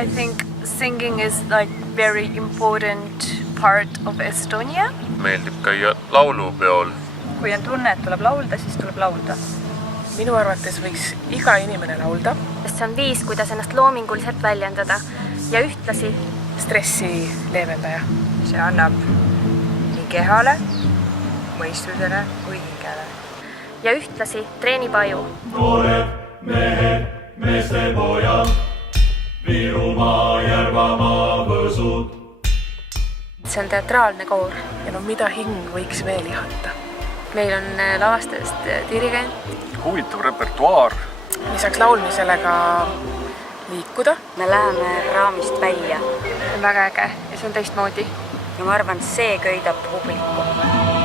I think singing is like very important part of Estonia. Meeldib käia laulupeol. Kui on tunne, et tuleb laulda, siis tuleb laulda. Minu arvates võiks iga inimene laulda. See on viis, kuidas ennast loominguliselt väljendada ja ühtlasi stressi leevendaja. See annab nii kehale, mõistusele kui hingele. Ja ühtlasi treenib aju. Noored, mehed, meestepojad, Virumaa, Järvamaa, Võsud. See on teatraalne koor. Ja no mida hing võiks veel ihata? Meil on lavastajast dirigent. Huvitav repertuaar. Lisaks laulmisele ka liikuda. Me läheme raamist välja. See on väga äge ja see on teistmoodi. Ja ma arvan, see köidab publiku.